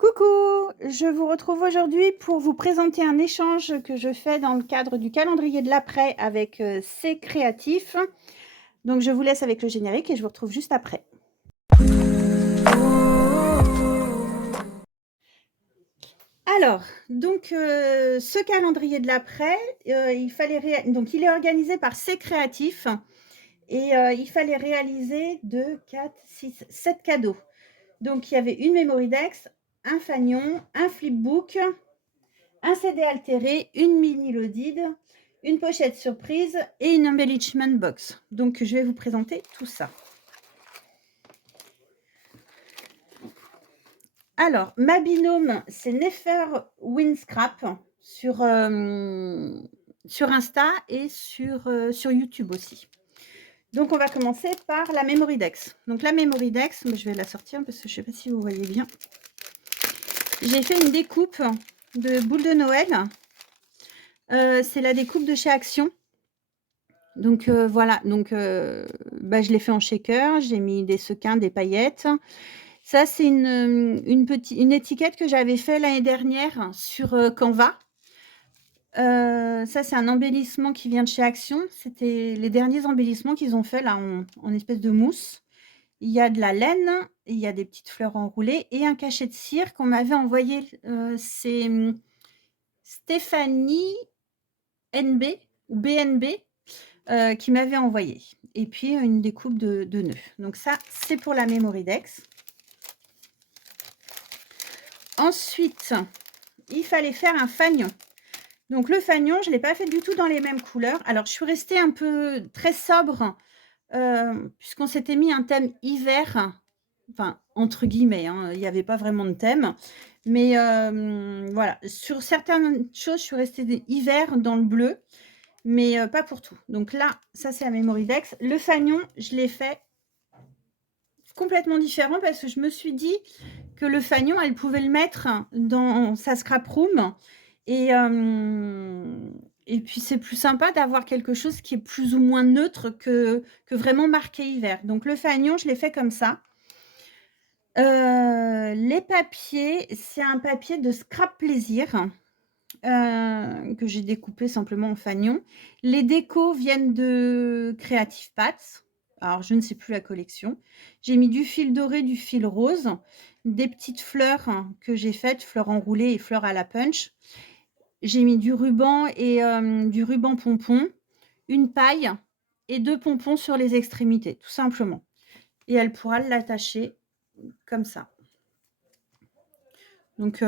Coucou, je vous retrouve aujourd'hui pour vous présenter un échange que je fais dans le cadre du calendrier de l'après avec C Créatif. Donc je vous laisse avec le générique et je vous retrouve juste après. Alors, donc ce calendrier de l'après, il est organisé par C Créatif et il fallait réaliser 2, 4, 6, 7 cadeaux. Donc il y avait une Memory Dex, un fanion, un flipbook, un CD altéré, une mini loaded, une pochette surprise et une embellishment box. Donc je vais vous présenter tout ça. Alors, ma binôme, c'est Nefer Winscrap sur Insta et sur YouTube aussi. Donc on va commencer par la Memory Dex. Donc la Memory Dex, je vais la sortir parce que je ne sais pas si vous voyez bien. J'ai fait une découpe de boules de Noël. C'est la découpe de chez Action. Donc voilà, donc je l'ai fait en shaker, j'ai mis des sequins, des paillettes. Ça, c'est une étiquette que j'avais fait l'année dernière sur Canva. Ça, c'est un embellissement qui vient de chez Action. C'était les derniers embellissements qu'ils ont fait là en espèce de mousse. Il y a de la laine, il y a des petites fleurs enroulées et un cachet de cire qu'on m'avait envoyé. C'est Stéphanie NB ou BNB qui m'avait envoyé. Et puis une découpe de nœuds. Donc ça, c'est pour la Memory Dex. Ensuite, il fallait faire un fanion. Donc le fanion, je ne l'ai pas fait du tout dans les mêmes couleurs. Alors je suis restée un peu très sobre, puisqu'on s'était mis un thème hiver, enfin entre guillemets, hein, il n'y avait pas vraiment de thème. Mais voilà, sur certaines choses, je suis restée hiver dans le bleu, mais pas pour tout. Donc là, ça c'est la Memory Dex. Le fanion, je l'ai fait complètement différent parce que je me suis dit que le fanion, elle pouvait le mettre dans sa scrap room et puis c'est plus sympa d'avoir quelque chose qui est plus ou moins neutre que vraiment marqué hiver. Donc le fanion, je l'ai fait comme ça. Les papiers, c'est un papier de Scrap Plaisir que j'ai découpé simplement en fanion. Les décos viennent de Creative Paths. Alors, je ne sais plus la collection. J'ai mis du fil doré, du fil rose, des petites fleurs que j'ai faites, fleurs enroulées et fleurs à la punch. J'ai mis du ruban et du ruban pompon, une paille et 2 pompons sur les extrémités, tout simplement. Et elle pourra l'attacher comme ça. Donc,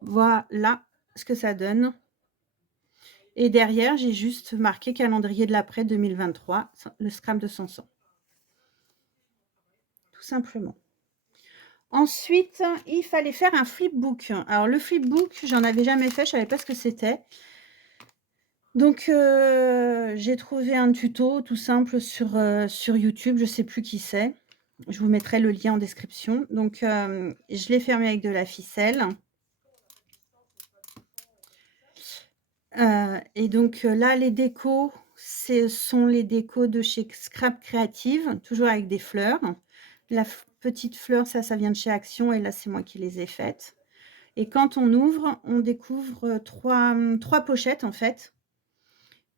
voilà ce que ça donne. Et derrière, j'ai juste marqué calendrier de l'après 2023, le scrap de Sanson. Tout simplement. Ensuite, il fallait faire un flipbook. Alors, le flipbook, j'en avais jamais fait, je savais pas ce que c'était. Donc, j'ai trouvé un tuto tout simple sur YouTube, je sais plus qui c'est. Je vous mettrai le lien en description. Donc, je l'ai fermé avec de la ficelle. Et donc là, les décos, ce sont les décos de chez Scrap Creative, toujours avec des fleurs. La petite fleur, ça vient de chez Action et là, c'est moi qui les ai faites. Et quand on ouvre, on découvre trois pochettes en fait.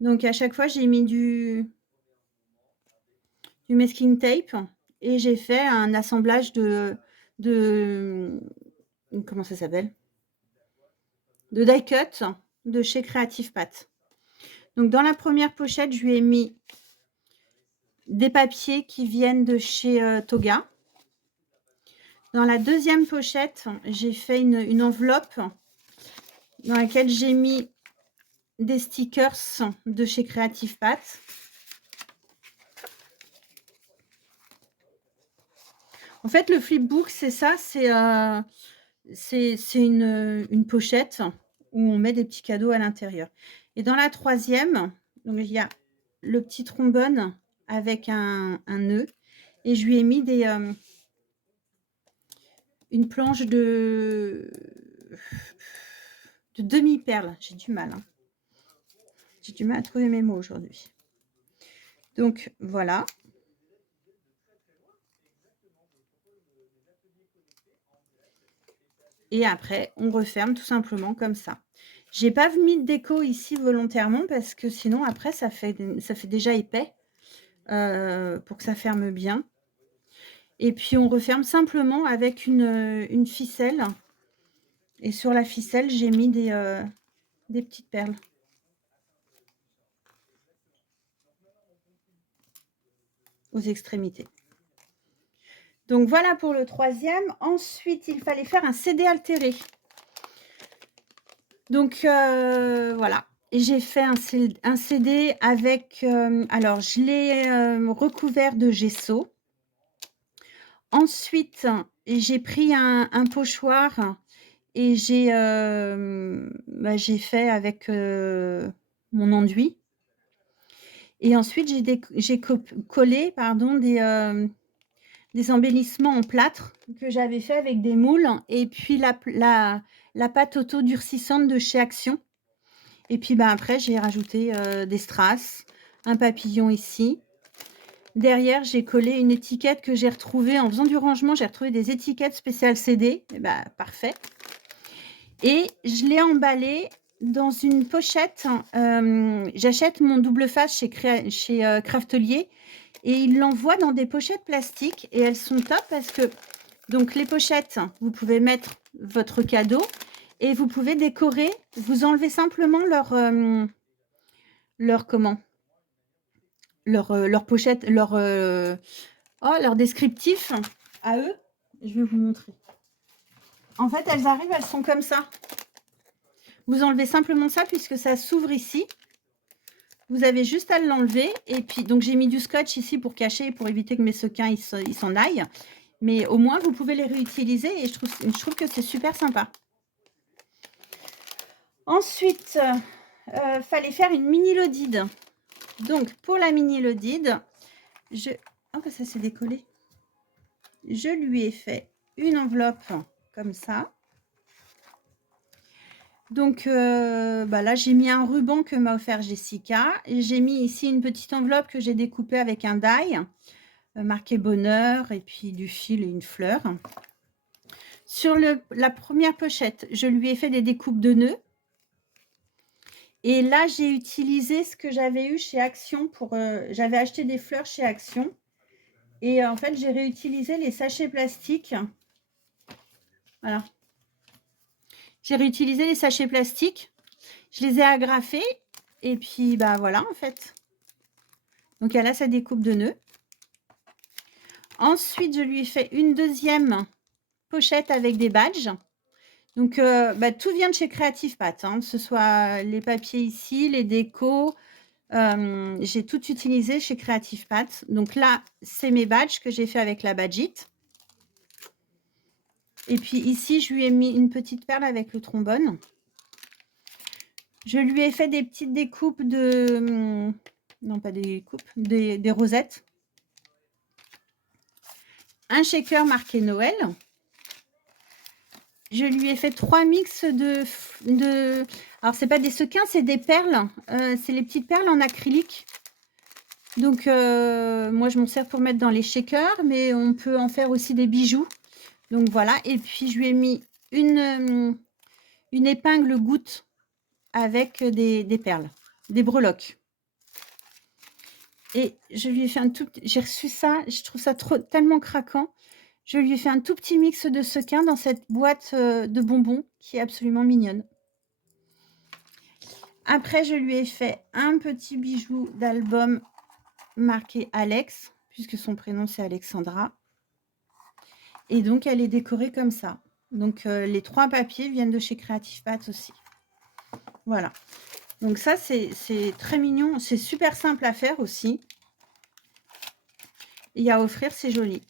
Donc à chaque fois, j'ai mis du masking tape et j'ai fait un assemblage de comment ça s'appelle? De die cut de chez Creative Path. Donc dans la première pochette, je lui ai mis des papiers qui viennent de chez Toga. Dans la deuxième pochette, j'ai fait une enveloppe dans laquelle j'ai mis des stickers de chez Creative Path. En fait, le flipbook, c'est ça, c'est une pochette où on met des petits cadeaux à l'intérieur. Et dans la troisième, donc il y a le petit trombone avec un nœud et je lui ai mis une planche de demi-perle. J'ai du mal. Hein. J'ai du mal à trouver mes mots aujourd'hui. Donc, voilà. et après on referme tout simplement comme ça. J'ai pas mis de déco ici volontairement parce que sinon après ça fait déjà épais, pour que ça ferme bien et puis on referme simplement avec une ficelle et sur la ficelle, j'ai mis des petites perles. Aux extrémités. Donc voilà pour le 3e. Ensuite, il fallait faire un CD altéré. Donc voilà. Et j'ai fait un CD avec, alors je l'ai recouvert de gesso. Ensuite, j'ai pris un pochoir et j'ai fait avec mon enduit. Et ensuite, j'ai collé pardon, des embellissements en plâtre que j'avais fait avec des moules et puis la pâte auto-durcissante de chez Action. Et puis après, j'ai rajouté des strass, un papillon ici. Derrière, j'ai collé une étiquette que j'ai retrouvée en faisant du rangement. J'ai retrouvé des étiquettes spéciales CD. Et parfait. Et je l'ai emballé dans une pochette. J'achète mon double face chez Craftelier et ils l'envoient dans des pochettes plastiques et elles sont top parce que donc les pochettes, vous pouvez mettre votre cadeau et vous pouvez décorer. Vous enlevez simplement leur pochette, leur descriptif à eux. Je vais vous montrer. En fait, elles arrivent, elles sont comme ça. Vous enlevez simplement ça puisque ça s'ouvre ici. Vous avez juste à l'enlever. Et puis, donc j'ai mis du scotch ici pour cacher, pour éviter que mes sequins ils s'en aillent. Mais au moins, vous pouvez les réutiliser et je trouve que c'est super sympa. Ensuite, fallait faire une mini lodide. Donc, pour la mini lodide, oh, ça s'est décollé. Je lui ai fait une enveloppe comme ça. Donc là, j'ai mis un ruban que m'a offert Jessica. J'ai mis ici une petite enveloppe que j'ai découpée avec un die, marqué bonheur, et puis du fil et une fleur. Sur la première pochette, je lui ai fait des découpes de nœuds. Et là, j'ai utilisé ce que j'avais eu chez Action. J'avais acheté des fleurs chez Action. Et en fait, j'ai réutilisé les sachets plastiques. Voilà. J'ai réutilisé les sachets plastiques. Je les ai agrafés. Et puis, voilà, en fait. Donc, elle a sa découpe de nœuds. Ensuite, je lui ai fait une deuxième pochette avec des badges. Donc, tout vient de chez Creative Pat. Que ce soit les papiers ici, les décos. J'ai tout utilisé chez Creative Pat. Donc là, c'est mes badges que j'ai fait avec la badgite. Et puis ici, je lui ai mis une petite perle avec le trombone. Je lui ai fait des petites découpes de... Non, pas des découpes, des rosettes. Un shaker marqué Noël. Je lui ai fait 3 mix de... Alors, c'est pas des sequins, c'est des perles. C'est les petites perles en acrylique. Donc, moi, je m'en sers pour mettre dans les shakers, mais on peut en faire aussi des bijoux. Donc, voilà. Et puis, je lui ai mis une épingle goutte avec des perles, des breloques. Et je lui ai fait un tout... J'ai reçu ça, je trouve ça tellement craquant. Je lui ai fait un tout petit mix de sequins dans cette boîte de bonbons qui est absolument mignonne. Après, je lui ai fait un petit bijou d'album marqué Alex, puisque son prénom c'est Alexandra. Et donc, elle est décorée comme ça. Donc, les 3 papiers viennent de chez Creative Pat aussi. Voilà. Donc ça, c'est très mignon. C'est super simple à faire aussi. Et à offrir, c'est joli.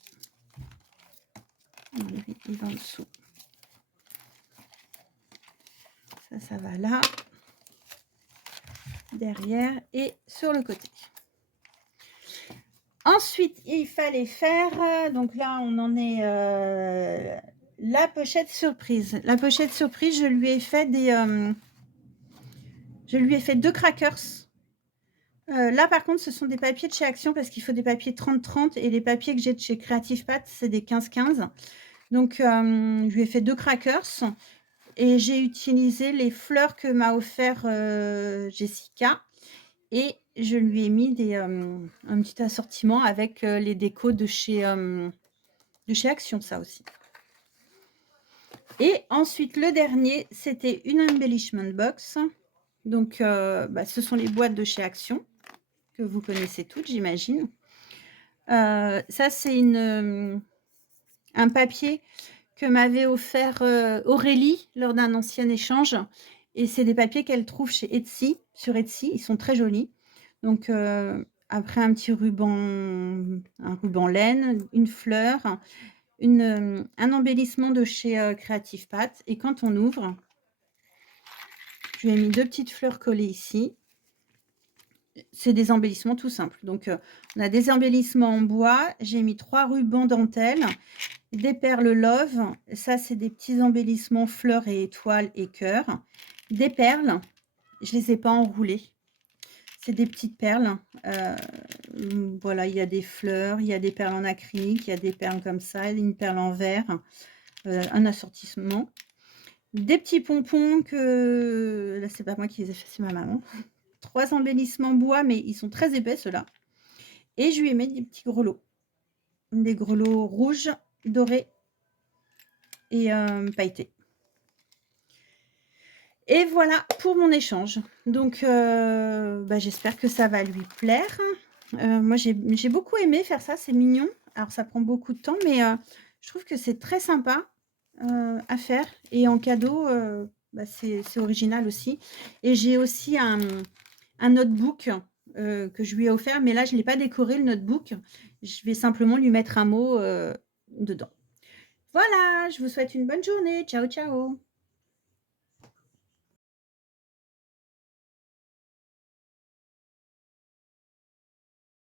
Il va en dessous. Ça va là. Derrière et sur le côté. Ensuite, il fallait faire... donc là, on en est... la pochette surprise. La pochette surprise, je lui ai fait des... je lui ai fait 2 crackers. Là, par contre, ce sont des papiers de chez Action parce qu'il faut des papiers 30-30 et les papiers que j'ai de chez Creative Pat, c'est des 15-15. Donc, je lui ai fait 2 crackers et j'ai utilisé les fleurs que m'a offert, Jessica et je lui ai mis un petit assortiment avec, les décos de chez Action, ça aussi. Et ensuite, le dernier, c'était une embellishment box. Donc, ce sont les boîtes de chez Action, que vous connaissez toutes, j'imagine. Ça, c'est un papier que m'avait offert, Aurélie lors d'un ancien échange et c'est des papiers qu'elle trouve chez Etsy, sur Etsy. Ils sont très jolis. Donc, après un ruban laine, une fleur, un embellissement de chez, Creative Pat et quand on ouvre, je lui ai mis 2 petites fleurs collées ici. C'est des embellissements tout simples. Donc, on a des embellissements en bois. J'ai mis 3 rubans dentelle, des perles love. Ça, c'est des petits embellissements fleurs et étoiles et cœurs. Des perles. Je les ai pas enroulées. C'est des petites perles. Voilà, il y a des fleurs, il y a des perles en acrylique, il y a des perles comme ça, une perle en verre, un assortissement. Des petits pompons que là, c'est pas moi qui les ai faits, c'est ma maman. 3 embellissements bois, mais ils sont très épais ceux-là. Et je lui ai mis des petits grelots. Des grelots rouges, dorés et pailletés. Et voilà pour mon échange. Donc, j'espère que ça va lui plaire. Moi, j'ai beaucoup aimé faire ça, c'est mignon. Alors, ça prend beaucoup de temps, mais je trouve que c'est très sympa à faire. Et en cadeau, c'est original aussi. Et j'ai aussi un notebook que je lui ai offert, mais là, je ne l'ai pas décoré, le notebook. Je vais simplement lui mettre un mot dedans. Voilà, je vous souhaite une bonne journée. Ciao, ciao.